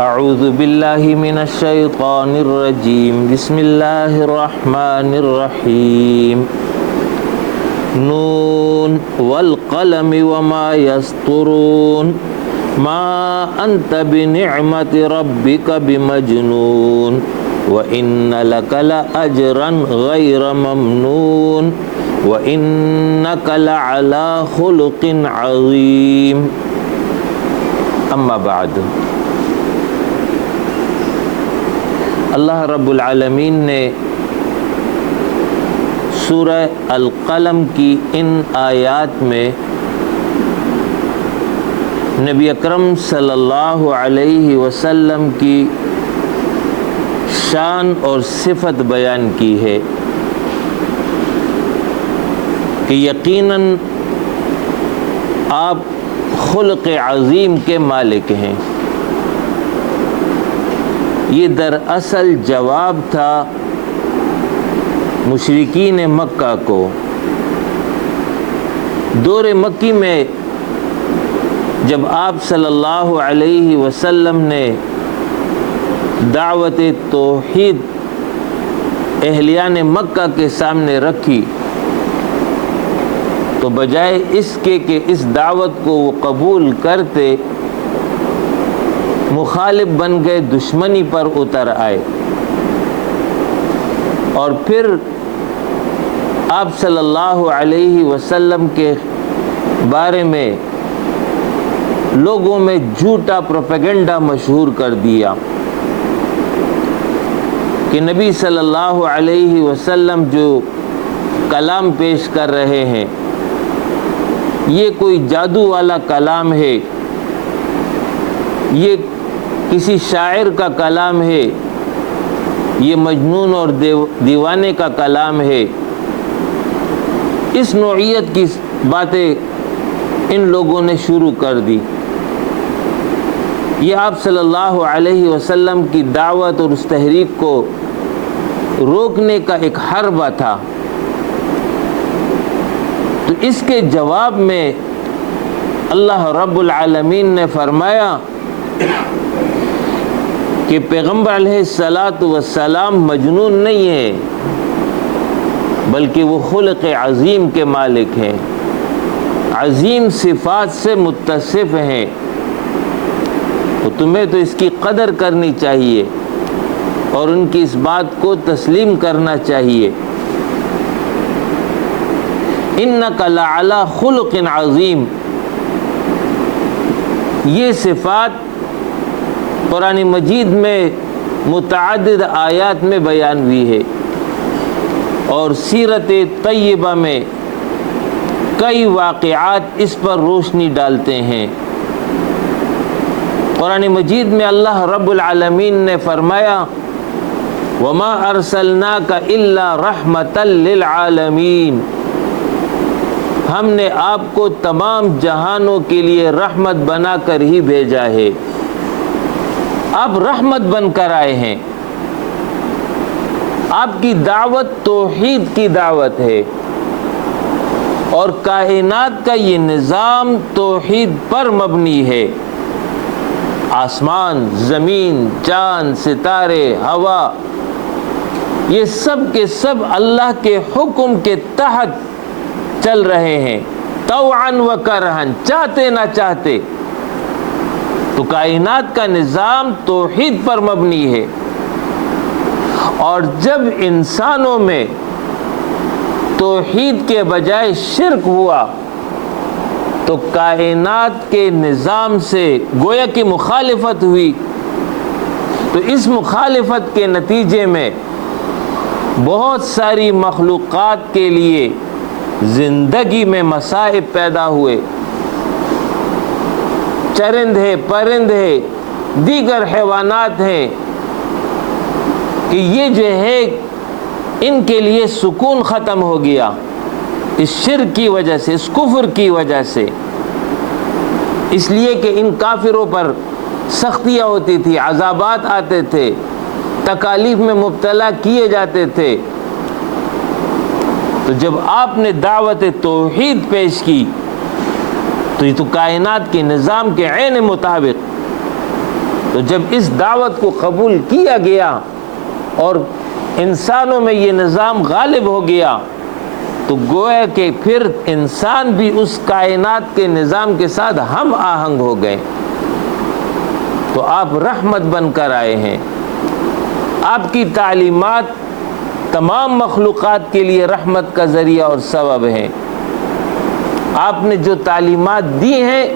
اعوذ باللہ من الشیطان الرجیم بسم اللہ الرحمن الرحیم نون والقلم وما یسطرون ما انت بنعمت ربک بمجنون وان لک لاجرا غیر ممنون وانک لعلی خلق عظیم اما بعد۔ اللہ رب العالمین نے سورہ القلم کی ان آیات میں نبی اکرم صلی اللہ علیہ وسلم کی شان اور صفت بیان کی ہے کہ یقیناً آپ خلق عظیم کے مالک ہیں۔ یہ دراصل جواب تھا مشرکین مکہ کو۔ دور مکی میں جب آپ صلی اللہ علیہ وسلم نے دعوت توحید اہلیان مکہ کے سامنے رکھی تو بجائے اس کے کہ اس دعوت کو وہ قبول کرتے، مخالف بن گئے، دشمنی پر اتر آئے، اور پھر آپ صلی اللہ علیہ وسلم کے بارے میں لوگوں میں جھوٹا پروپیگنڈا مشہور کر دیا کہ نبی صلی اللہ علیہ وسلم جو کلام پیش کر رہے ہیں یہ کوئی جادو والا کلام ہے، یہ کسی شاعر کا کلام ہے، یہ مجنون اور دیوانے کا کلام ہے۔ اس نوعیت کی باتیں ان لوگوں نے شروع کر دی۔ یہ آپ صلی اللہ علیہ وسلم کی دعوت اور اس تحریک کو روکنے کا ایک حربہ تھا۔ تو اس کے جواب میں اللہ رب العالمین نے فرمایا کہ پیغمبر علیہ السلام مجنون نہیں ہے، بلکہ وہ خلق عظیم کے مالک ہیں، عظیم صفات سے متصف ہیں، تو تمہیں تو اس کی قدر کرنی چاہیے اور ان کی اس بات کو تسلیم کرنا چاہیے۔ انک لعلی خلق عظیم، یہ صفات قرآن مجید میں متعدد آیات میں بیان ہوئی ہے اور سیرت طیبہ میں کئی واقعات اس پر روشنی ڈالتے ہیں۔ قرآن مجید میں اللہ رب العالمین نے فرمایا وَمَا أَرْسَلْنَاكَ إِلَّا رَحْمَةً لِلْعَالَمِينَ، ہم نے آپ کو تمام جہانوں کے لیے رحمت بنا کر ہی بھیجا ہے۔ آپ رحمت بن کر آئے ہیں۔ آپ کی دعوت توحید کی دعوت ہے اور کائنات کا یہ نظام توحید پر مبنی ہے۔ آسمان، زمین، چاند، ستارے، ہوا، یہ سب کے سب اللہ کے حکم کے تحت چل رہے ہیں، طوعاً و کرہاً، چاہتے نہ چاہتے۔ تو کائنات کا نظام توحید پر مبنی ہے، اور جب انسانوں میں توحید کے بجائے شرک ہوا تو کائنات کے نظام سے گویا کی مخالفت ہوئی۔ تو اس مخالفت کے نتیجے میں بہت ساری مخلوقات کے لیے زندگی میں مصائب پیدا ہوئے۔ چرند ہے، پرند ہے، دیگر حیوانات ہیں کہ یہ جو ہے ان کے لیے سکون ختم ہو گیا اس شرک کی وجہ سے، اس کفر کی وجہ سے، اس لیے کہ ان کافروں پر سختیاں ہوتی تھی، عذابات آتے تھے، تکالیف میں مبتلا کیے جاتے تھے۔ تو جب آپ نے دعوت توحید پیش کی تو یہ تو کائنات کے نظام کے عین مطابق تو جب اس دعوت کو قبول کیا گیا اور انسانوں میں یہ نظام غالب ہو گیا تو گویا کہ پھر انسان بھی اس کائنات کے نظام کے ساتھ ہم آہنگ ہو گئے. تو آپ رحمت بن کر آئے ہیں. آپ کی تعلیمات تمام مخلوقات کے لیے رحمت کا ذریعہ اور سبب ہیں. آپ نے جو تعلیمات دی ہیں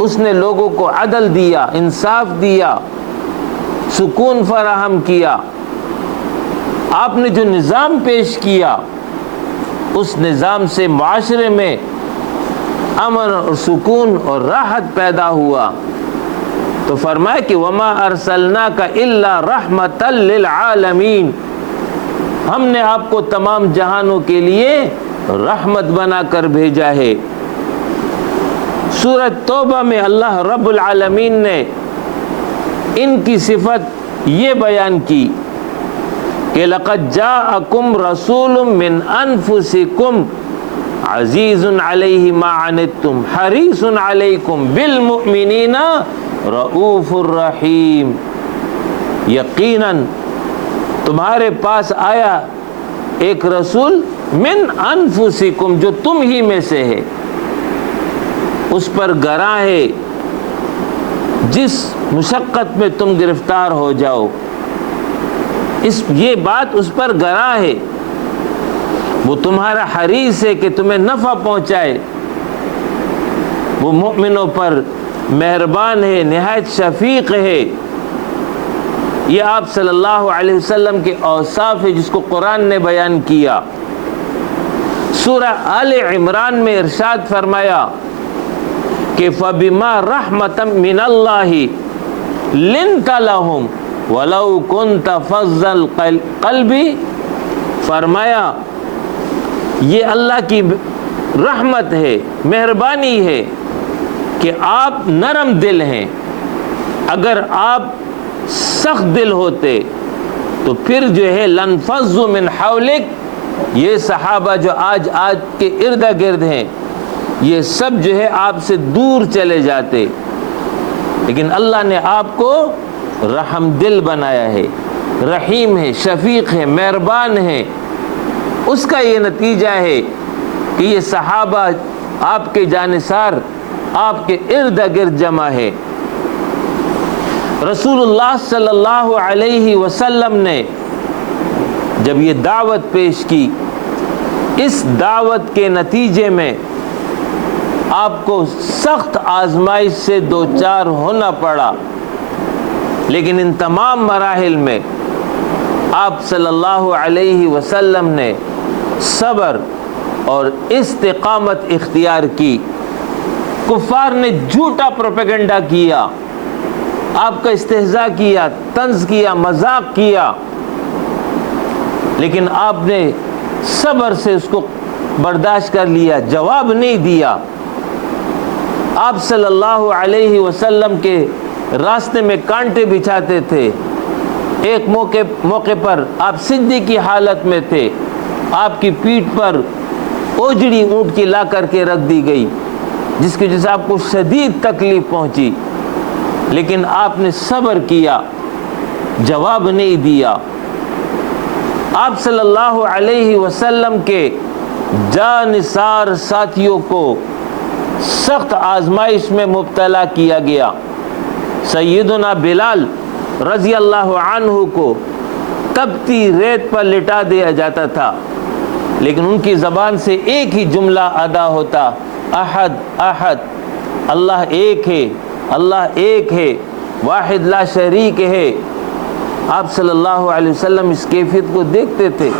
اس نے لوگوں کو عدل دیا، انصاف دیا، سکون فراہم کیا. آپ نے جو نظام پیش کیا اس نظام سے معاشرے میں امن اور سکون اور راحت پیدا ہوا. تو فرمایا کہ وما ارسلناک الا رحمتا للعالمین، ہم نے آپ کو تمام جہانوں کے لیے رحمت بنا کر بھیجا ہے. سورۃ توبہ میں اللہ رب العالمین نے ان کی صفت یہ بیان کی کہ لقد جاءکم رسول من انفسکم عزیز علیہ ما عنتم حریص علیکم بالمؤمنین رؤوف الرحیم. یقیناً تمہارے پاس آیا ایک رسول من انفسکم، جو تم ہی میں سے ہے، اس پر گراں ہے جس مشقت میں تم گرفتار ہو جاؤ، یہ بات اس پر گراں ہے. وہ تمہارا حریص ہے کہ تمہیں نفع پہنچائے، وہ مومنوں پر مہربان ہے، نہایت شفیق ہے. یہ آپ صلی اللہ علیہ وسلم کے اوصاف ہے جس کو قرآن نے بیان کیا. سورہ آل عمران میں ارشاد فرمایا کہ فَبِمَا رَحْمَةً مِّنَ اللَّهِ لِنْتَ لَهُمْ وَلَوْ كُنْتَ فَظَّ الْقَلْبِ. فرمایا یہ اللہ کی رحمت ہے، مہربانی ہے کہ آپ نرم دل ہیں. اگر آپ سخت دل ہوتے تو پھر جو ہے لَنْفَضُّوا مِنْ حَوْلِكَ، یہ صحابہ جو آج کے ارد گرد ہیں یہ سب جو ہے آپ سے دور چلے جاتے. لیکن اللہ نے آپ کو رحم دل بنایا ہے، رحیم ہے، شفیق ہے، مہربان ہے. اس کا یہ نتیجہ ہے کہ یہ صحابہ آپ کے جانثار آپ کے ارد گرد جمع ہے. رسول اللہ صلی اللہ علیہ وسلم نے جب یہ دعوت پیش کی، اس دعوت کے نتیجے میں آپ کو سخت آزمائش سے دوچار ہونا پڑا، لیکن ان تمام مراحل میں آپ صلی اللہ علیہ وسلم نے صبر اور استقامت اختیار کی. کفار نے جھوٹا پروپیگنڈا کیا، آپ کا استہزاء کیا، طنز کیا، مذاق کیا، لیکن آپ نے صبر سے اس کو برداشت کر لیا، جواب نہیں دیا. آپ صلی اللہ علیہ وسلم کے راستے میں کانٹے بچھاتے تھے. ایک موقع پر آپ سجدے کی حالت میں تھے، آپ کی پیٹھ پر اوجڑی اونٹ کی لا کر کے رکھ دی گئی جس کی وجہ سے آپ کو شدید تکلیف پہنچی، لیکن آپ نے صبر کیا، جواب نہیں دیا. آپ صلی اللہ علیہ وسلم کے جانثار ساتھیوں کو سخت آزمائش میں مبتلا کیا گیا. سیدنا بلال رضی اللہ عنہ کو تپتی ریت پر لٹا دیا جاتا تھا، لیکن ان کی زبان سے ایک ہی جملہ ادا ہوتا، احد احد، اللہ ایک ہے، اللہ ایک ہے، واحد لا شریک ہے. آپ صلی اللہ علیہ وسلم اس کیفیت کو دیکھتے تھے،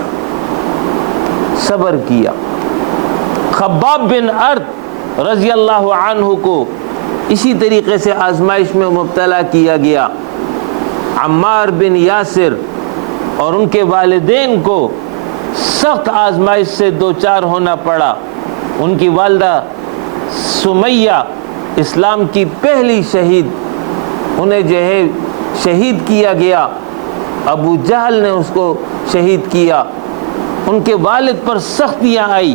صبر کیا. خباب بن ارت رضی اللہ عنہ کو اسی طریقے سے آزمائش میں مبتلا کیا گیا. عمار بن یاسر اور ان کے والدین کو سخت آزمائش سے دوچار ہونا پڑا. ان کی والدہ سمیہ اسلام کی پہلی شہید، انہیں جو ہے شہید کیا گیا. ابو جہل نے اس کو شہید کیا. ان کے والد پر سختیاں آئی،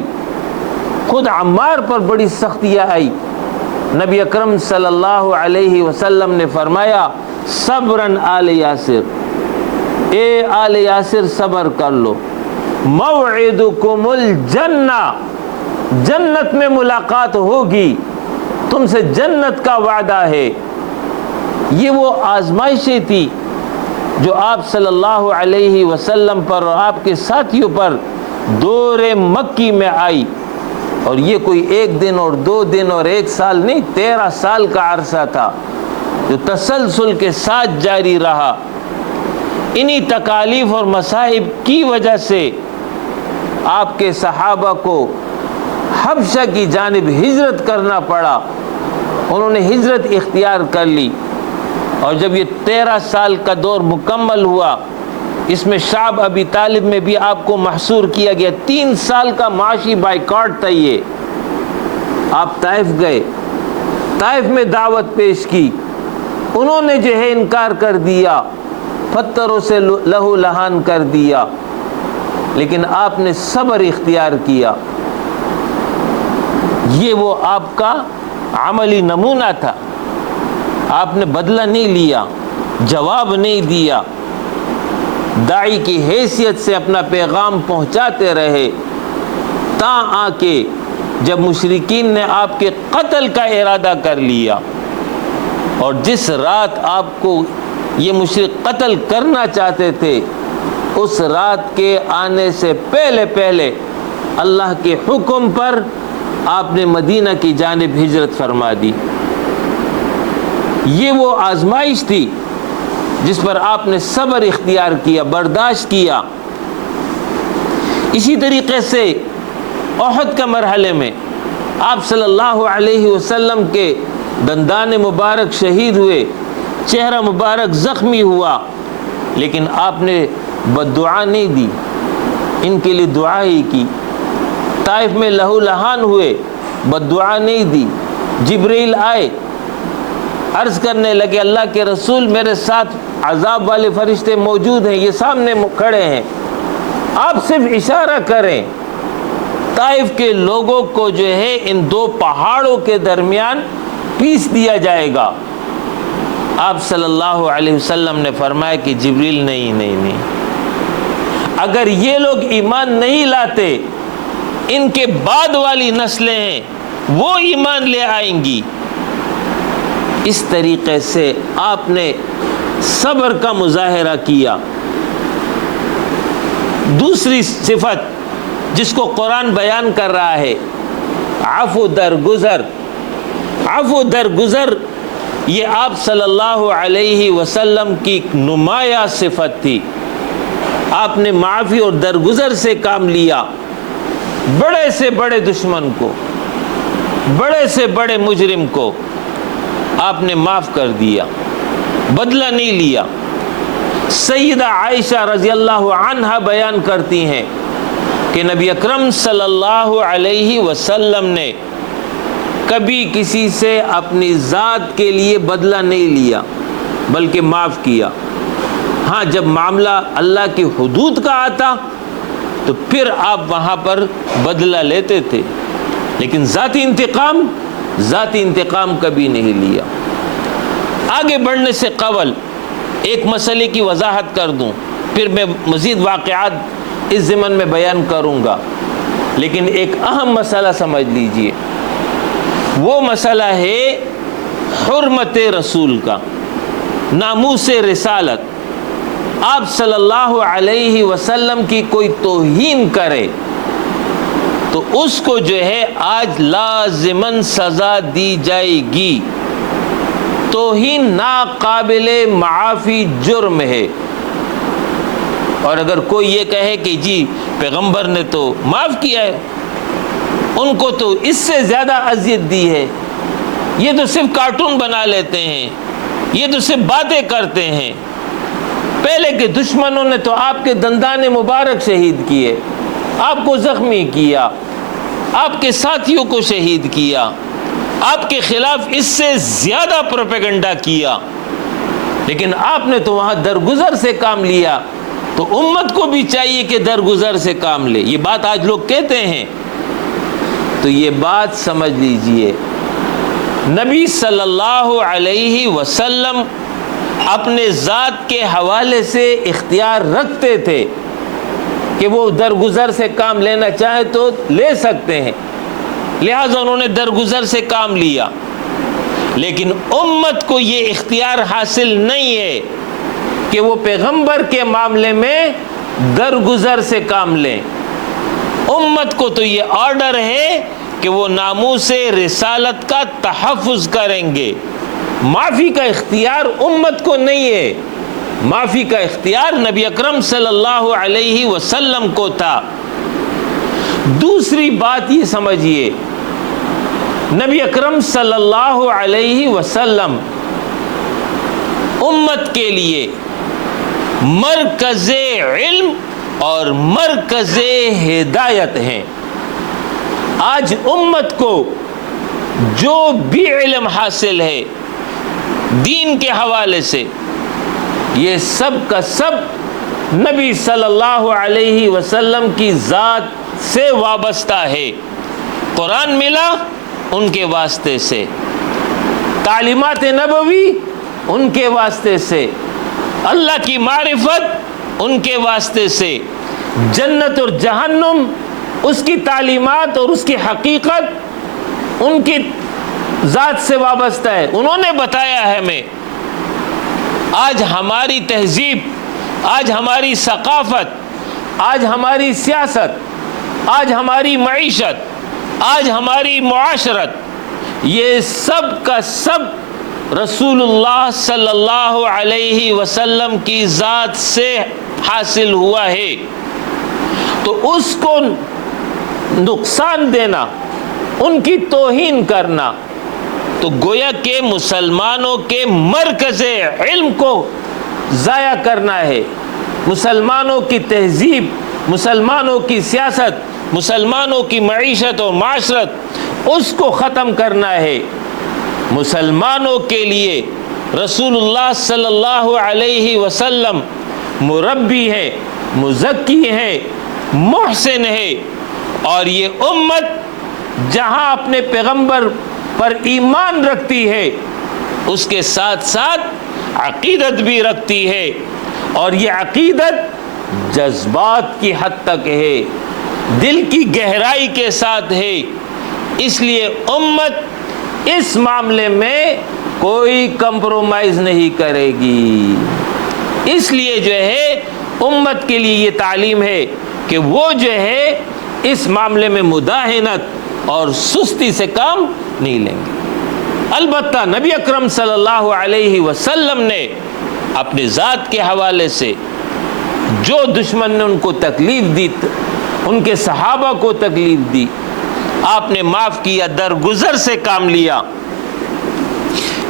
خود عمار پر بڑی سختیاں آئی، نبی اکرم صلی اللہ علیہ وسلم نے فرمایا صبراً آل یاسر، اے آل یاسر صبر کر لو، موعدکم الجنہ، جنت میں ملاقات ہوگی، تم سے جنت کا وعدہ ہے۔ یہ وہ آزمائشیں تھی جو آپ صلی اللہ علیہ وسلم پر اور آپ کے ساتھیوں پر دور مکی میں آئی، اور یہ کوئی ایک دن اور 2 دن اور 1 سال نہیں، 13 سال کا عرصہ تھا جو تسلسل کے ساتھ جاری رہا۔ انہی تکالیف اور مصائب کی وجہ سے آپ کے صحابہ کو حبشہ کی جانب ہجرت کرنا پڑا، انہوں نے ہجرت اختیار کر لی، اور جب یہ 13 سال کا دور مکمل ہوا، اس میں شعب ابی طالب میں بھی آپ کو محصور کیا گیا، 3 سال کا معاشی بائیکاٹ تھا یہ۔ آپ طائف گئے، طائف میں دعوت پیش کی، انہوں نے جو ہے انکار کر دیا، پتھروں سے لہو لہان کر دیا، لیکن آپ نے صبر اختیار کیا۔ یہ وہ آپ کا عملی نمونہ تھا، آپ نے بدلہ نہیں لیا، جواب نہیں دیا، داعی کی حیثیت سے اپنا پیغام پہنچاتے رہے، تاں آ کے جب مشرکین نے آپ کے قتل کا ارادہ کر لیا، اور جس رات آپ کو یہ مشرک قتل کرنا چاہتے تھے، اس رات کے آنے سے پہلے پہلے اللہ کے حکم پر آپ نے مدینہ کی جانب ہجرت فرما دی۔ یہ وہ آزمائش تھی جس پر آپ نے صبر اختیار کیا، برداشت کیا۔ اسی طریقے سے احد کے مرحلے میں آپ صلی اللہ علیہ وسلم کے دندان مبارک شہید ہوئے، چہرہ مبارک زخمی ہوا، لیکن آپ نے بد دعا نہیں دی، ان کے لیے دعا ہی کی۔ طائف میں لہو لہان ہوئے، بد دعا نہیں دی۔ جبریل آئے، عرض کرنے لگے اللہ کے رسول میرے ساتھ عذاب والے فرشتے موجود ہیں، یہ سامنے کھڑے ہیں، آپ صرف اشارہ کریں، طائف کے لوگوں کو جو ہے ان 2 پہاڑوں کے درمیان پیس دیا جائے گا۔ آپ صلی اللہ علیہ وسلم نے فرمایا کہ جبریل نہیں، اگر یہ لوگ ایمان نہیں لاتے، ان کے بعد والی نسلیں ہیں وہ ایمان لے آئیں گی۔ اس طریقے سے آپ نے صبر کا مظاہرہ کیا۔ دوسری صفت جس کو قرآن بیان کر رہا ہے، عفو درگزر۔ عفو درگزر یہ آپ صلی اللہ علیہ وسلم کی نمایاں صفت تھی۔ آپ نے معافی اور درگزر سے کام لیا، بڑے سے بڑے دشمن کو، بڑے سے بڑے مجرم کو آپ نے معاف کر دیا، بدلہ نہیں لیا۔ سیدہ عائشہ رضی اللہ عنہا بیان کرتی ہیں کہ نبی اکرم صلی اللہ علیہ وسلم نے کبھی کسی سے اپنی ذات کے لیے بدلہ نہیں لیا بلکہ معاف کیا۔ ہاں جب معاملہ اللہ کی حدود کا آتا تو پھر آپ وہاں پر بدلہ لیتے تھے، لیکن ذاتی انتقام کبھی نہیں لیا۔ آگے بڑھنے سے قبل ایک مسئلے کی وضاحت کر دوں، پھر میں مزید واقعات اس ضمن میں بیان کروں گا، لیکن ایک اہم مسئلہ سمجھ لیجئے، وہ مسئلہ ہے حرمت رسول کا، ناموس رسالت۔ آپ صلی اللہ علیہ وسلم کی کوئی توہین کرے تو اس کو جو ہے آج لازماً سزا دی جائے گی۔ توہین ناقابل معافی جرم ہے، اور اگر کوئی یہ کہے کہ جی پیغمبر نے تو معاف کیا ہے، ان کو تو اس سے زیادہ اذیت دی ہے، یہ تو صرف کارٹون بنا لیتے ہیں، یہ تو صرف باتیں کرتے ہیں۔ پہلے کے دشمنوں نے تو آپ کے دندان مبارک شہید کیے، آپ کو زخمی کیا، آپ کے ساتھیوں کو شہید کیا، آپ کے خلاف اس سے زیادہ پروپیگنڈا کیا، لیکن آپ نے تو وہاں درگزر سے کام لیا، تو امت کو بھی چاہیے کہ درگزر سے کام لے۔ یہ بات آج لوگ کہتے ہیں، تو یہ بات سمجھ لیجئے، نبی صلی اللہ علیہ وسلم اپنے ذات کے حوالے سے اختیار رکھتے تھے کہ وہ درگزر سے کام لینا چاہے تو لے سکتے ہیں، لہٰذا انہوں نے درگزر سے کام لیا، لیکن امت کو یہ اختیار حاصل نہیں ہے کہ وہ پیغمبر کے معاملے میں درگزر سے کام لیں۔ امت کو تو یہ آرڈر ہے کہ وہ ناموس رسالت کا تحفظ کریں گے، معافی کا اختیار امت کو نہیں ہے، معافی کا اختیار نبی اکرم صلی اللہ علیہ وسلم کو تھا۔ دوسری بات یہ سمجھیے، نبی اکرم صلی اللہ علیہ وسلم امت کے لیے مرکز علم اور مرکز ہدایت ہیں۔ آج امت کو جو بھی علم حاصل ہے دین کے حوالے سے، یہ سب کا سب نبی صلی اللہ علیہ وسلم کی ذات سے وابستہ ہے۔ قرآن ملا ان کے واسطے سے، تعلیمات نبوی ان کے واسطے سے، اللہ کی معرفت ان کے واسطے سے، جنت اور جہنم اس کی تعلیمات اور اس کی حقیقت ان کی ذات سے وابستہ ہے، انہوں نے بتایا ہے ہمیں۔ آج ہماری تہذیب، آج ہماری ثقافت، آج ہماری سیاست، آج ہماری معیشت، آج ہماری معاشرت، یہ سب کا سب رسول اللہ صلی اللہ علیہ وسلم کی ذات سے حاصل ہوا ہے، تو اس کو نقصان دینا، ان کی توہین کرنا، تو گویا کہ مسلمانوں کے مرکز علم کو ضائع کرنا ہے، مسلمانوں کی تہذیب، مسلمانوں کی سیاست، مسلمانوں کی معیشت اور معاشرت، اس کو ختم کرنا ہے۔ مسلمانوں کے لیے رسول اللہ صلی اللہ علیہ وسلم مربی ہے، مزکی ہے، محسن ہے، اور یہ امت جہاں اپنے پیغمبر پر ایمان رکھتی ہے اس کے ساتھ ساتھ عقیدت بھی رکھتی ہے، اور یہ عقیدت جذبات کی حد تک ہے، دل کی گہرائی کے ساتھ ہے۔ اس لیے امت اس معاملے میں کوئی کمپرومائز نہیں کرے گی۔ اس لیے جو ہے امت کے لیے یہ تعلیم ہے کہ وہ جو ہے اس معاملے میں مداہنت اور سستی سے کام نہیں لیں گے۔ البتہ نبی اکرم صلی اللہ علیہ وسلم نے اپنی ذات کے حوالے سے جو دشمن نے ان کو تکلیف دی، ان کے صحابہ کو تکلیف دی، آپ نے معاف کیا، درگزر سے کام لیا۔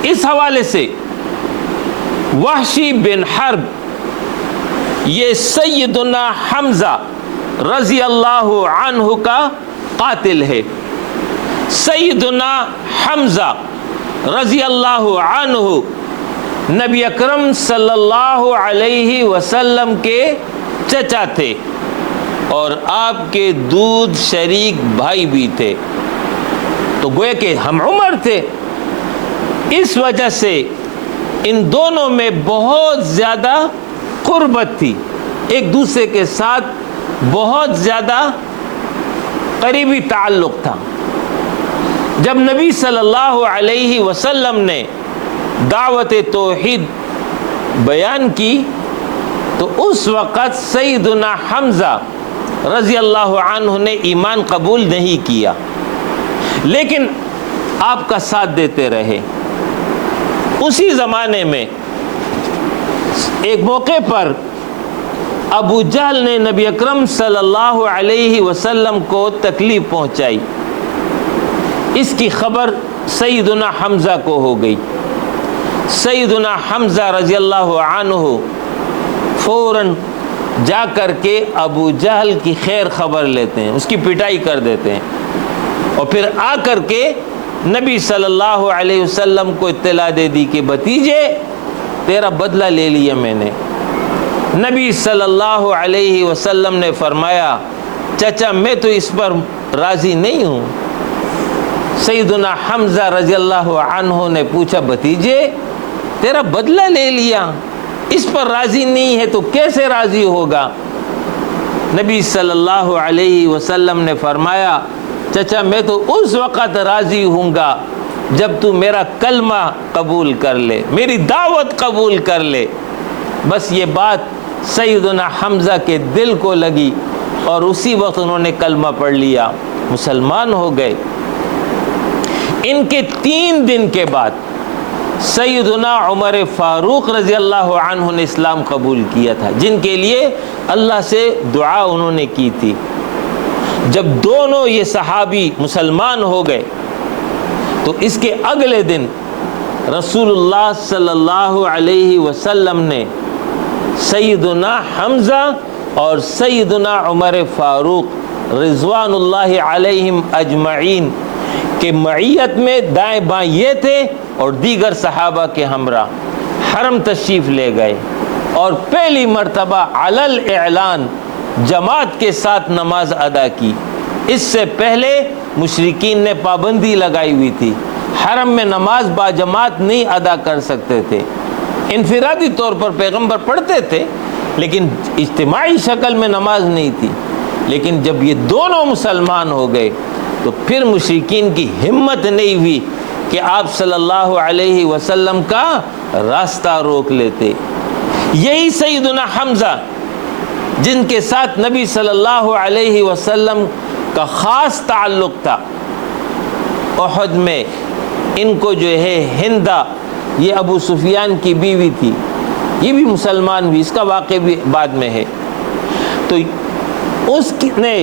اس حوالے سے وحشی بن حرب یہ سیدنا حمزہ رضی اللہ عنہ کا قاتل ہے۔ سیدنا حمزہ رضی اللہ عنہ نبی اکرم صلی اللہ علیہ وسلم کے چچا تھے اور آپ کے دودھ شریک بھائی بھی تھے، تو گویا کہ ہم عمر تھے۔ اس وجہ سے ان دونوں میں بہت زیادہ قربت تھی، ایک دوسرے کے ساتھ بہت زیادہ قریبی تعلق تھا۔ جب نبی صلی اللہ علیہ وسلم نے دعوت توحید بیان کی تو اس وقت سیدنا حمزہ رضی اللہ عنہ نے ایمان قبول نہیں کیا، لیکن آپ کا ساتھ دیتے رہے۔ اسی زمانے میں ایک موقع پر ابو جہل نے نبی اکرم صلی اللہ علیہ وسلم کو تکلیف پہنچائی، اس کی خبر سیدنا حمزہ کو ہو گئی۔ سیدنا حمزہ رضی اللہ عنہ فوراً جا کر کے ابو جہل کی خیر خبر لیتے ہیں، اس کی پٹائی کر دیتے ہیں، اور پھر آ کر کے نبی صلی اللہ علیہ وسلم کو اطلاع دے دی کہ بھتیجے تیرا بدلہ لے لیا میں نے۔ نبی صلی اللہ علیہ وسلم نے فرمایا چچا میں تو اس پر راضی نہیں ہوں، سیدنا حمزہ رضی اللہ عنہ نے پوچھا بھتیجے تیرا بدلہ لے لیا، اس پر راضی نہیں ہے تو کیسے راضی ہوگا؟ نبی صلی اللہ علیہ وسلم نے فرمایا چچا میں تو اس وقت راضی ہوں گا جب تو میرا کلمہ قبول کر لے، میری دعوت قبول کر لے۔ بس یہ بات سیدنا حمزہ کے دل کو لگی اور اسی وقت انہوں نے کلمہ پڑھ لیا، مسلمان ہو گئے۔ ان کے 3 دن کے بعد سیدنا عمر فاروق رضی اللہ عنہ نے اسلام قبول کیا تھا، جن کے لیے اللہ سے دعا انہوں نے کی تھی۔ جب دونوں یہ صحابی مسلمان ہو گئے تو اس کے اگلے دن رسول اللہ صلی اللہ علیہ وسلم نے سیدنا حمزہ اور سیدنا عمر فاروق رضوان اللہ علیہم اجمعین کے معیت میں دائیں بائیں یہ تھے اور دیگر صحابہ کے ہمراہ حرم تشریف لے گئے اور پہلی مرتبہ علی الاعلان جماعت کے ساتھ نماز ادا کی۔ اس سے پہلے مشرکین نے پابندی لگائی ہوئی تھی، حرم میں نماز باجماعت نہیں ادا کر سکتے تھے، انفرادی طور پر پیغمبر پڑھتے تھے لیکن اجتماعی شکل میں نماز نہیں تھی۔ لیکن جب یہ دونوں مسلمان ہو گئے تو پھر مشرکین کی ہمت نہیں ہوئی کہ آپ صلی اللہ علیہ وسلم کا راستہ روک لیتے۔ یہی سیدنا حمزہ جن کے ساتھ نبی صلی اللہ علیہ وسلم کا خاص تعلق تھا، احد میں ان کو جو ہے ہندہ، یہ ابو سفیان کی بیوی تھی، یہ بھی مسلمان ہوئی، اس کا واقعہ بھی بعد میں ہے۔ تو اس نے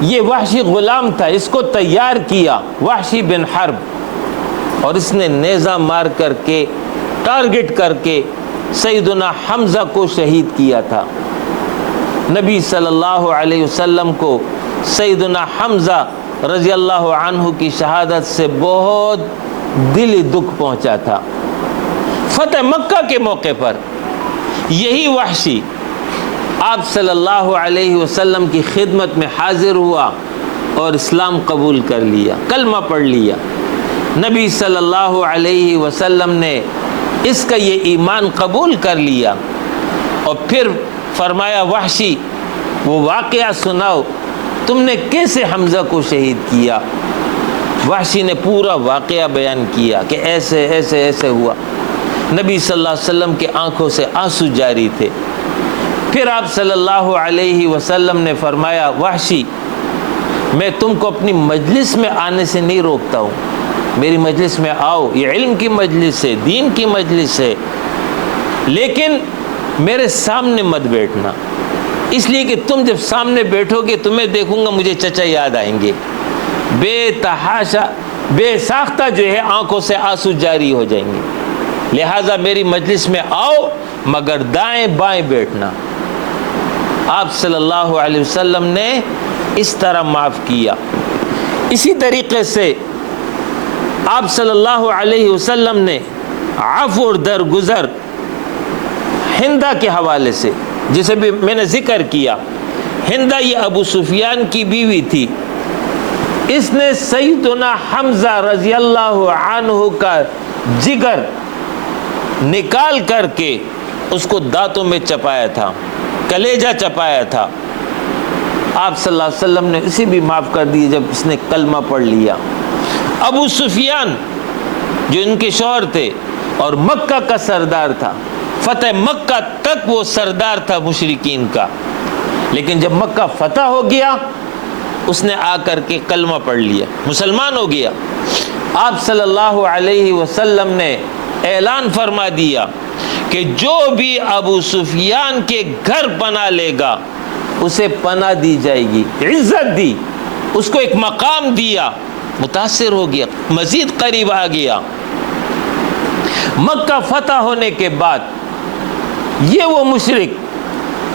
یہ وحشی غلام تھا، اس کو تیار کیا وحشی بن حرب، اور اس نے نیزہ مار کر کے ٹارگٹ کر کے سیدنا حمزہ کو شہید کیا تھا۔ نبی صلی اللہ علیہ وسلم کو سیدنا حمزہ رضی اللہ عنہ کی شہادت سے بہت دلی دکھ پہنچا تھا۔ فتح مکہ کے موقع پر یہی وحشی آپ صلی اللہ علیہ وسلم کی خدمت میں حاضر ہوا اور اسلام قبول کر لیا، کلمہ پڑھ لیا۔ نبی صلی اللہ علیہ وسلم نے اس کا یہ ایمان قبول کر لیا اور پھر فرمایا وحشی وہ واقعہ سناؤ، تم نے کیسے حمزہ کو شہید کیا؟ وحشی نے پورا واقعہ بیان کیا کہ ایسے ایسے ایسے ہوا۔ نبی صلی اللہ علیہ وسلم کے آنکھوں سے آنسو جاری تھے۔ پھر آپ صلی اللہ علیہ وسلم نے فرمایا وحشی میں تم کو اپنی مجلس میں آنے سے نہیں روکتا ہوں، میری مجلس میں آؤ، یہ علم کی مجلس ہے، دین کی مجلس ہے، لیکن میرے سامنے مت بیٹھنا، اس لیے کہ تم جب سامنے بیٹھو گے تمہیں دیکھوں گا مجھے چچا یاد آئیں گے، بے تحاشا بے ساختہ جو ہے آنکھوں سے آنسو جاری ہو جائیں گے، لہٰذا میری مجلس میں آؤ مگر دائیں بائیں بیٹھنا۔ آپ صلی اللہ علیہ وسلم نے اس طرح معاف کیا۔ اسی طریقے سے آپ صلی اللہ علیہ وسلم نے عفو اور درگزر ہندہ کے حوالے سے، جسے بھی میں نے ذکر کیا، ہندہ یہ ابو سفیان کی بیوی تھی، اس نے سیدنا حمزہ رضی اللہ عنہ کا جگر نکال کر کے اس کو دانتوں میں چپایا تھا، کلیجہ چپایا تھا۔ آپ صلی اللہ علیہ وسلم نے اسے بھی معاف کر دی جب اس نے کلمہ پڑھ لیا۔ ابو سفیان جو ان کے شوہر تھے اور مکہ کا سردار تھا، فتح مکہ تک وہ سردار تھا مشرکین کا، لیکن جب مکہ فتح ہو گیا اس نے آ کر کے کلمہ پڑھ لیا، مسلمان ہو گیا۔ آپ صلی اللہ علیہ وسلم نے اعلان فرما دیا کہ جو بھی ابو سفیان کے گھر پناہ لے گا اسے پناہ دی جائے گی، عزت دی، اس کو ایک مقام دیا، متاثر ہو گیا، مزید قریب آ گیا۔ مکہ فتح ہونے کے بعد یہ وہ مشرک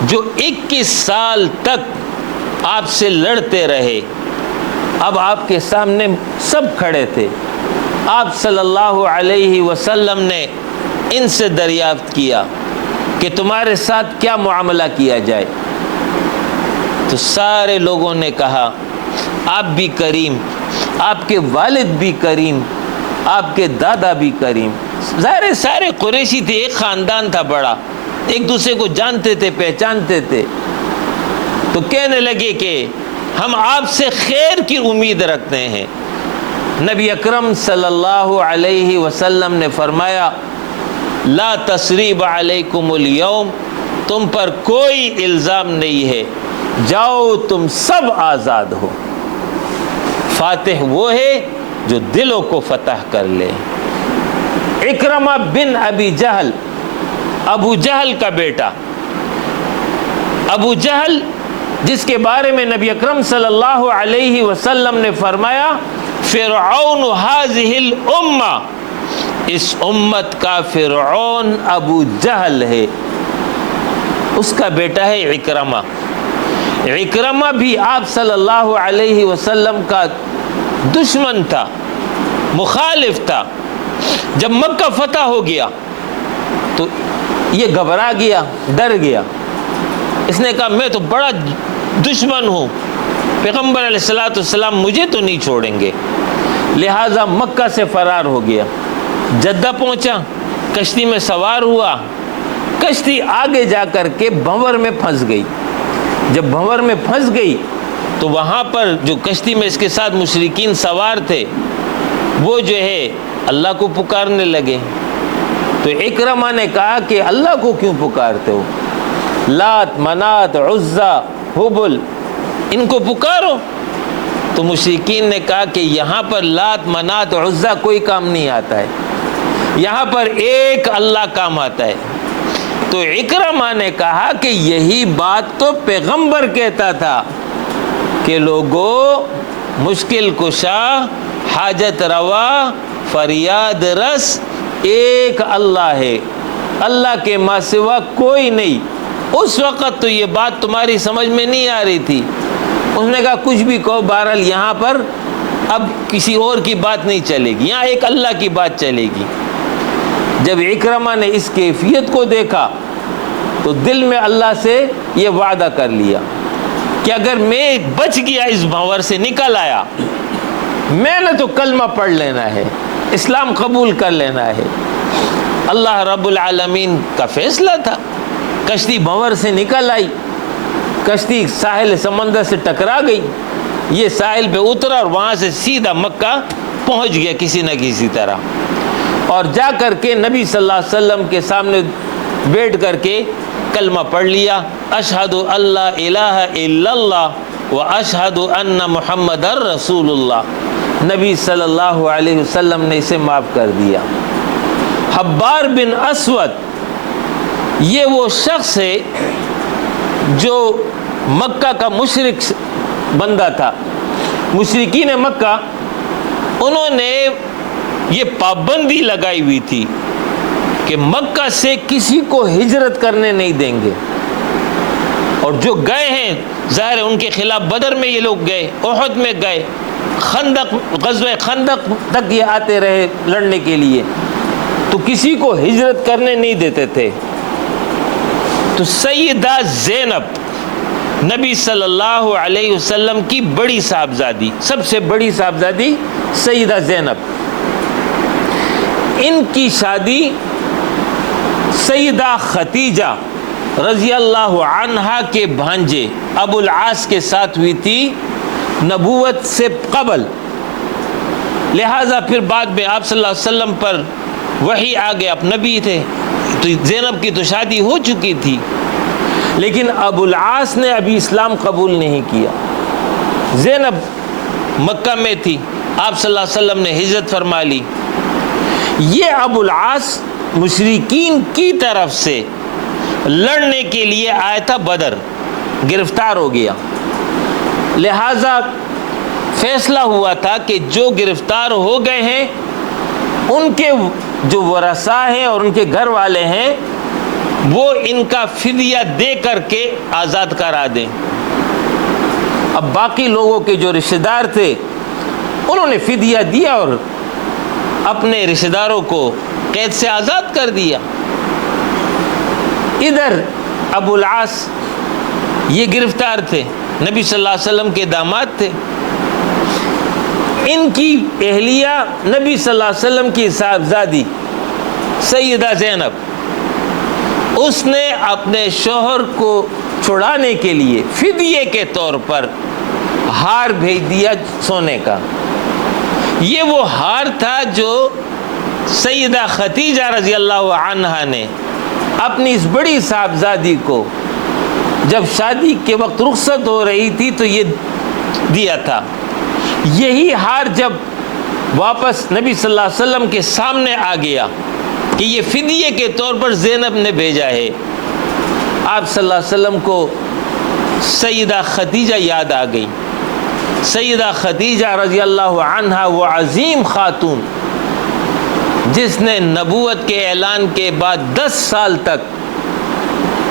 جو 21 سال تک آپ سے لڑتے رہے، اب آپ کے سامنے سب کھڑے تھے۔ آپ صلی اللہ علیہ وسلم نے ان سے دریافت کیا کہ تمہارے ساتھ کیا معاملہ کیا جائے، تو سارے لوگوں نے کہا آپ بھی کریم، آپ کے والد بھی کریم، آپ کے دادا بھی کریم. ظاہر سارے قریشی تھے، ایک خاندان تھا بڑا، ایک دوسرے کو جانتے تھے، پہچانتے تھے. تو کہنے لگے کہ ہم آپ سے خیر کی امید رکھتے ہیں. نبی اکرم صلی اللہ علیہ وسلم نے فرمایا لا تثریب علیکم اليوم، تم پر کوئی الزام نہیں ہے، جاؤ تم سب آزاد ہو. فاتح وہ ہے جو دلوں کو فتح کر لے. اکرمہ بن ابی جہل، ابو جہل کا بیٹا، ابو جہل جس کے بارے میں نبی اکرم صلی اللہ علیہ وسلم نے فرمایا فرعون هذه الامہ، اس امت کا فرعون ابو جہل ہے. اس کا بیٹا ہے اکرمہ. اکرمہ بھی آپ صلی اللہ علیہ وسلم کا دشمن تھا، مخالف تھا. جب مکہ فتح ہو گیا تو یہ گھبرا گیا، ڈر گیا. اس نے کہا میں تو بڑا دشمن ہوں، پیغمبر علیہ السلام مجھے تو نہیں چھوڑیں گے. لہٰذا مکہ سے فرار ہو گیا. جدہ پہنچا، کشتی میں سوار ہوا. کشتی آگے جا کر کے بھنور میں پھنس گئی. جب بھنور میں پھنس گئی تو وہاں پر جو کشتی میں اس کے ساتھ مشرکین سوار تھے وہ جو ہے اللہ کو پکارنے لگے. تو اکرمہ نے کہا کہ اللہ کو کیوں پکارتے ہو؟ لات، منات، عزا، حبل، ان کو پکارو. تو مشرکین نے کہا کہ یہاں پر لات، منات، عزا کوئی کام نہیں آتا ہے، یہاں پر ایک اللہ کام آتا ہے. تو اکرمہ نے کہا کہ یہی بات تو پیغمبر کہتا تھا کہ لوگوں مشکل کشا، حاجت روا، فریاد رس ایک اللہ ہے، اللہ کے ماں سوا کوئی نہیں. اس وقت تو یہ بات تمہاری سمجھ میں نہیں آ رہی تھی. اس نے کہا کچھ بھی کہو، بہرحال یہاں پر اب کسی اور کی بات نہیں چلے گی، یہاں ایک اللہ کی بات چلے گی. جب اکرمہ نے اس کیفیت کو دیکھا تو دل میں اللہ سے یہ وعدہ کر لیا کہ اگر میں بچ گیا، اس بھنور سے نکل آیا، میں نے تو کلمہ پڑھ لینا ہے، اسلام قبول کر لینا ہے. اللہ رب العالمین کا فیصلہ تھا. کشتی بھنور سے نکل آئی، کشتی ساحل سمندر سے ٹکرا گئی، یہ ساحل پہ اترا اور وہاں سے سیدھا مکہ پہنچ گیا کسی نہ کسی طرح. اور جا کر کے نبی صلی اللہ علیہ وسلم کے سامنے بیٹھ کر کے کلمہ پڑھ لیا، اشہد اللہ الہ الا اللہ و اشہد ان محمد رسول اللہ. نبی صلی اللہ علیہ وسلم نے اسے معاف کر دیا. حبار بن اسود یہ وہ شخص ہے جو مکہ کا مشرک بندہ تھا. مشرکین مکہ انہوں نے یہ پابندی لگائی ہوئی تھی کہ مکہ سے کسی کو ہجرت کرنے نہیں دیں گے. اور جو گئے ہیں ظاہر ہے ان کے خلاف بدر میں یہ لوگ گئے، احد میں گئے، خندق، غزوہ خندق تک یہ آتے رہے لڑنے کے لیے، تو کسی کو ہجرت کرنے نہیں دیتے تھے. تو سیدہ زینب نبی صلی اللہ علیہ وسلم کی بڑی صاحبزادی، سب سے بڑی صاحبزادی سیدہ زینب، ان کی شادی سیدہ خدیجہ رضی اللہ عنہا کے بھانجے ابو العاص کے ساتھ ہوئی تھی نبوت سے قبل. لہٰذا پھر بعد میں آپ صلی اللہ علیہ وسلم پر وحی آ گیا، آپ نبی تھے تو زینب کی تو شادی ہو چکی تھی، لیکن ابو العاص نے ابھی اسلام قبول نہیں کیا. زینب مکہ میں تھی، آپ صلی اللہ علیہ وسلم نے ہجرت فرما لی. یہ ابو العاص مشرکین کی طرف سے لڑنے کے لیے آیا تھا بدر، گرفتار ہو گیا. لہذا فیصلہ ہوا تھا کہ جو گرفتار ہو گئے ہیں ان کے جو ورثاء ہیں اور ان کے گھر والے ہیں وہ ان کا فدیہ دے کر کے آزاد کرا دیں. اب باقی لوگوں کے جو رشتہ دار تھے انہوں نے فدیہ دیا اور اپنے رشتہ داروں کو قید سے آزاد کر دیا. ادھر ابو العاص یہ گرفتار تھے، نبی صلی اللہ علیہ وسلم کے داماد تھے. ان کی اہلیہ نبی صلی اللہ علیہ وسلم کی صاحبزادی سیدہ زینب، اس نے اپنے شوہر کو چھڑانے کے لیے فدیے کے طور پر ہار بھیج دیا سونے کا۔ یہ وہ ہار تھا جو سیدہ خدیجہ رضی اللہ عنہا نے اپنی اس بڑی صاحبزادی کو جب شادی کے وقت رخصت ہو رہی تھی تو یہ دیا تھا۔ یہی ہار جب واپس نبی صلی اللہ علیہ وسلم کے سامنے آ گیا کہ یہ فدیے کے طور پر زینب نے بھیجا ہے، آپ صلی اللہ علیہ وسلم کو سیدہ خدیجہ یاد آ گئی۔ سیدہ خدیجہ رضی اللہ عنہا وہ عظیم خاتون جس نے نبوت کے اعلان کے بعد 10 سال تک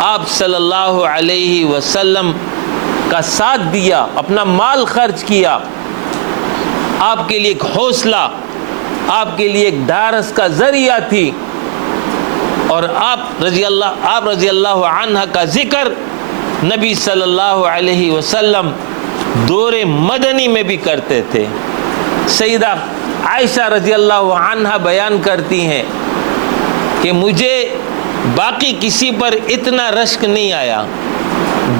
آپ صلی اللہ علیہ وسلم کا ساتھ دیا، اپنا مال خرچ کیا، آپ کے لیے ایک حوصلہ، آپ کے لیے ایک ڈھارس کا ذریعہ تھی، اور آپ رضی اللہ عنہ کا ذکر نبی صلی اللہ علیہ وسلم دور مدنی میں بھی کرتے تھے۔ سیدہ عائشہ رضی اللہ عنہ بیان کرتی ہیں کہ مجھے باقی کسی پر اتنا رشک نہیں آیا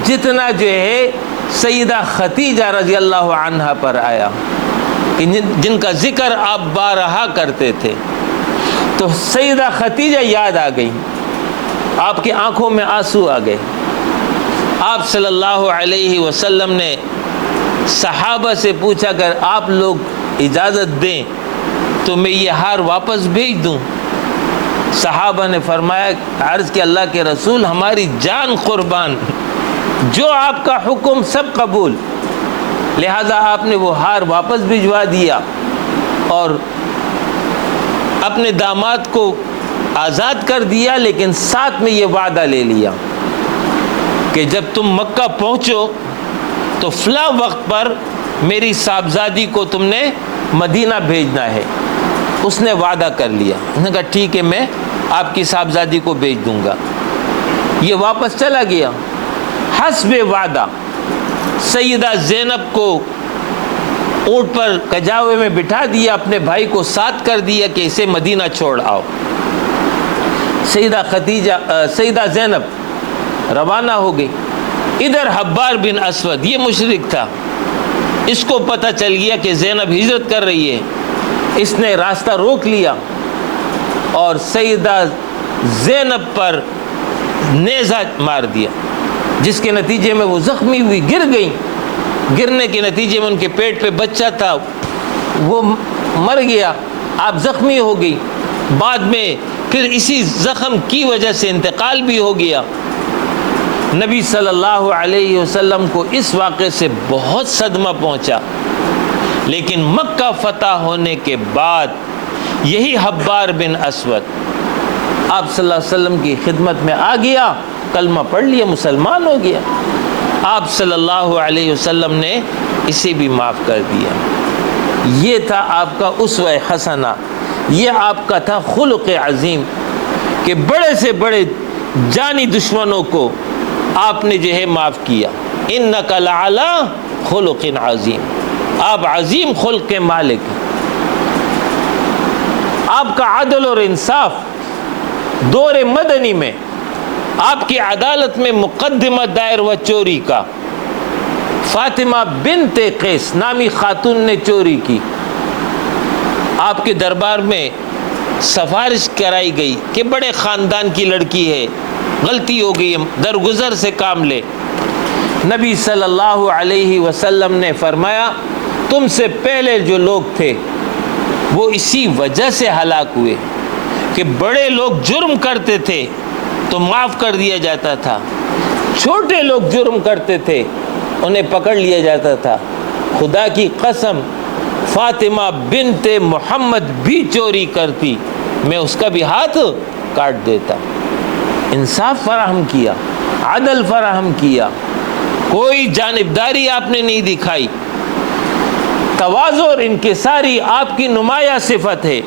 جتنا جو ہے سیدہ خدیجہ رضی اللہ عنہ پر آیا، کہ جن کا ذکر آپ بارہا کرتے تھے۔ تو سیدہ خدیجہ یاد آ گئی، آپ کی آنکھوں میں آنسو آ گئے۔ آپ صلی اللہ علیہ وسلم نے صحابہ سے پوچھا اگر آپ لوگ اجازت دیں تو میں یہ ہار واپس بھیج دوں؟ صحابہ نے فرمایا، عرض کہ اللہ کے رسول ہماری جان قربان، جو آپ کا حکم سب قبول۔ لہذا آپ نے وہ ہار واپس بھجوا دیا اور اپنے داماد کو آزاد کر دیا، لیکن ساتھ میں یہ وعدہ لے لیا کہ جب تم مکہ پہنچو تو فلاں وقت پر میری صاحبزادی کو تم نے مدینہ بھیجنا ہے۔ اس نے وعدہ کر لیا، اس نے کہا ٹھیک ہے میں آپ کی صاحبزادی کو بھیج دوں گا۔ یہ واپس چلا گیا، حسب وعدہ سیدہ زینب کو اونٹ پر کجاوے میں بٹھا دیا، اپنے بھائی کو ساتھ کر دیا کہ اسے مدینہ چھوڑ آؤ۔ سیدہ زینب روانہ ہو گئی۔ ادھر حبار بن اسود، یہ مشرک تھا، اس کو پتہ چل گیا کہ زینب ہجرت کر رہی ہے، اس نے راستہ روک لیا اور سیدہ زینب پر نیزہ مار دیا، جس کے نتیجے میں وہ زخمی ہوئی، گر گئی۔ گرنے کے نتیجے میں ان کے پیٹ پہ بچہ تھا، وہ مر گیا، آپ زخمی ہو گئی۔ بعد میں پھر اسی زخم کی وجہ سے انتقال بھی ہو گیا۔ نبی صلی اللہ علیہ وسلم کو اس واقعے سے بہت صدمہ پہنچا، لیکن مکہ فتح ہونے کے بعد یہی حبار بن اسود آپ صلی اللہ علیہ وسلم کی خدمت میں آ گیا، کلمہ پڑھ لیا، مسلمان ہو گیا۔ آپ صلی اللہ علیہ وسلم نے اسے بھی معاف کر دیا۔ یہ تھا آپ کا اسوہ حسنہ، یہ آپ کا تھا خلق عظیم کہ بڑے سے بڑے جانی دشمنوں کو آپ نے جو ہے معاف کیا۔ انک لعلی خلق عظیم، آپ عظیم خلق کے مالک ہیں۔ آپ کا عدل اور انصاف دور مدنی میں آپ کی عدالت میں مقدمہ دائر ہوا چوری کا۔ فاطمہ بنت قیس نامی خاتون نے چوری کی، آپ کے دربار میں سفارش کرائی گئی کہ بڑے خاندان کی لڑکی ہے، غلطی ہو گئی، درگزر سے کام لے۔ نبی صلی اللہ علیہ وسلم نے فرمایا تم سے پہلے جو لوگ تھے وہ اسی وجہ سے ہلاک ہوئے کہ بڑے لوگ جرم کرتے تھے تو معاف کر دیا جاتا تھا، چھوٹے لوگ جرم کرتے تھے انہیں پکڑ لیا جاتا تھا۔ خدا کی قسم فاطمہ بنت محمد بھی چوری کرتی، میں اس کا بھی ہاتھ کاٹ دیتا۔ انصاف فراہم کیا، عدل فراہم کیا، کوئی جانبداری آپ نے نہیں دکھائی۔ تواضع اور انکساری آپ کی نمایاں صفت ہے۔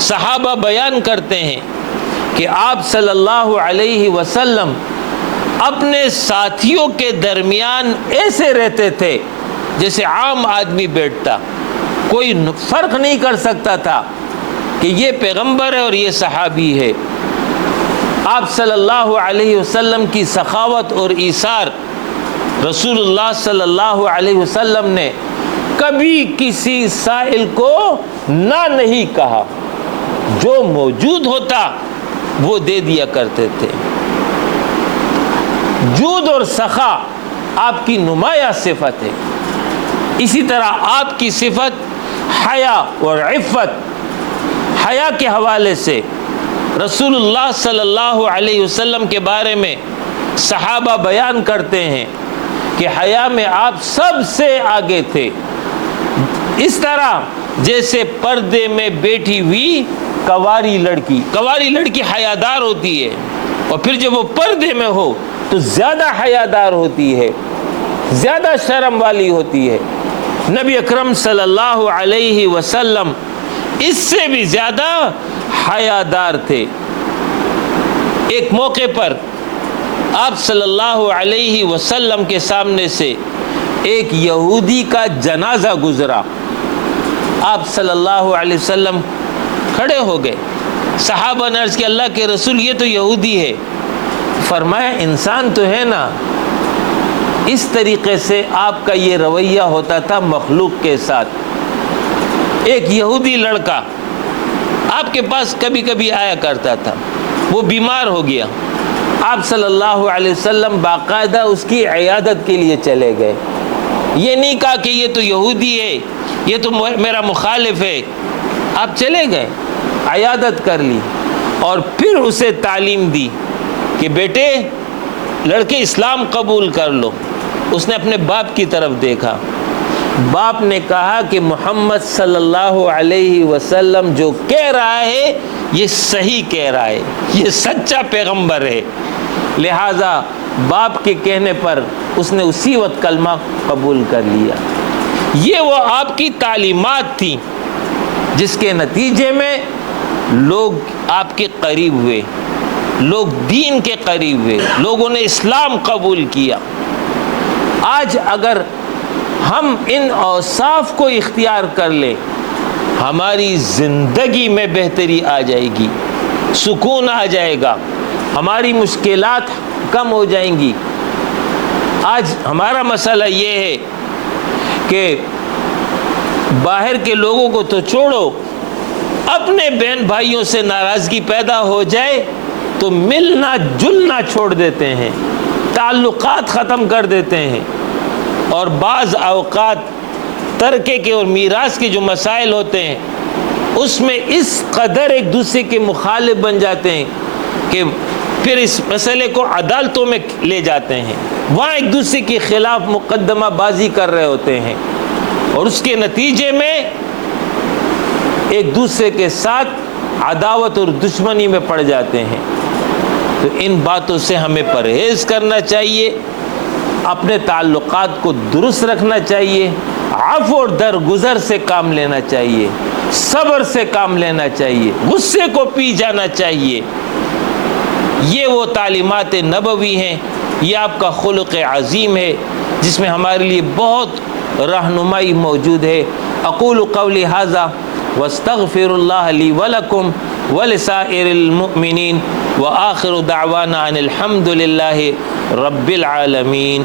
صحابہ بیان کرتے ہیں کہ آپ صلی اللہ علیہ وسلم اپنے ساتھیوں کے درمیان ایسے رہتے تھے جیسے عام آدمی بیٹھتا۔ کوئی فرق نہیں کر سکتا تھا کہ یہ پیغمبر ہے اور یہ صحابی ہے۔ آپ صلی اللہ علیہ وسلم کی سخاوت اور ایثار، رسول اللہ صلی اللہ علیہ وسلم نے کبھی کسی سائل کو نہ نہیں کہا، جو موجود ہوتا وہ دے دیا کرتے تھے۔ جود اور سخا آپ کی نمایاں صفت ہے۔ اسی طرح آپ کی صفت حیا اور عفت، حیا کے حوالے سے رسول اللہ صلی اللہ علیہ وسلم کے بارے میں صحابہ بیان کرتے ہیں کہ حیا میں آپ سب سے آگے تھے، اس طرح جیسے پردے میں بیٹھی ہوئی کنواری لڑکی حیادار ہوتی ہے، اور پھر جب وہ پردے میں ہو تو زیادہ حیادار ہوتی ہے، زیادہ شرم والی ہوتی ہے۔ نبی اکرم صلی اللہ علیہ وسلم اس سے بھی زیادہ حیادار تھے۔ ایک موقع پر آپ صلی اللہ علیہ وسلم کے سامنے سے ایک یہودی کا جنازہ گزرا۔ آپ صلی اللہ علیہ وسلم کھڑے ہو گئے، صحابہ نے عرض کیا اللہ کے رسول یہ تو یہودی ہے۔ فرمایا انسان تو ہے نا، اس طریقے سے آپ کا یہ رویہ ہوتا تھا مخلوق کے ساتھ۔ ایک یہودی لڑکا آپ کے پاس کبھی کبھی آیا کرتا تھا، وہ بیمار ہو گیا، آپ صلی اللہ علیہ وسلم باقاعدہ اس کی عیادت کے لیے چلے گئے۔ یہ نہیں کہا کہ یہ تو یہودی ہے، یہ تو میرا مخالف ہے، آپ چلے گئے، عیادت کر لی، اور پھر اسے تعلیم دی کہ بیٹے لڑکے اسلام قبول کر لو۔ اس نے اپنے باپ کی طرف دیکھا، باپ نے کہا کہ محمد صلی اللہ علیہ وسلم جو کہہ رہا ہے یہ صحیح کہہ رہا ہے، یہ سچا پیغمبر ہے، لہٰذا باپ کے کہنے پر اس نے اسی وقت کلمہ قبول کر لیا۔ یہ وہ آپ کی تعلیمات تھیں جس کے نتیجے میں لوگ آپ کے قریب ہوئے، لوگ دین کے قریب ہوئے، لوگوں نے اسلام قبول کیا۔ آج اگر ہم ان اوصاف کو اختیار کر لیں، ہماری زندگی میں بہتری آ جائے گی، سکون آ جائے گا، ہماری مشکلات کم ہو جائیں گی۔ آج ہمارا مسئلہ یہ ہے کہ باہر کے لوگوں کو تو چھوڑو، اپنے بہن بھائیوں سے ناراضگی پیدا ہو جائے تو ملنا جلنا چھوڑ دیتے ہیں، تعلقات ختم کر دیتے ہیں، اور بعض اوقات ترکے کے اور میراث کے جو مسائل ہوتے ہیں اس میں اس قدر ایک دوسرے کے مخالف بن جاتے ہیں کہ پھر اس مسئلے کو عدالتوں میں لے جاتے ہیں، وہاں ایک دوسرے کے خلاف مقدمہ بازی کر رہے ہوتے ہیں، اور اس کے نتیجے میں ایک دوسرے کے ساتھ عداوت اور دشمنی میں پڑ جاتے ہیں۔ تو ان باتوں سے ہمیں پرہیز کرنا چاہیے، اپنے تعلقات کو درست رکھنا چاہیے، عفو اور درگزر سے کام لینا چاہیے، صبر سے کام لینا چاہیے، غصے کو پی جانا چاہیے۔ یہ وہ تعلیمات نبوی ہیں، یہ آپ کا خلق عظیم ہے جس میں ہمارے لیے بہت رہنمائی موجود ہے۔ اقول قولی ھذا واستغفر اللہ لی ولکم ولسائر المؤمنین وآخر دعوانا ان الحمد للہ رب العالمین۔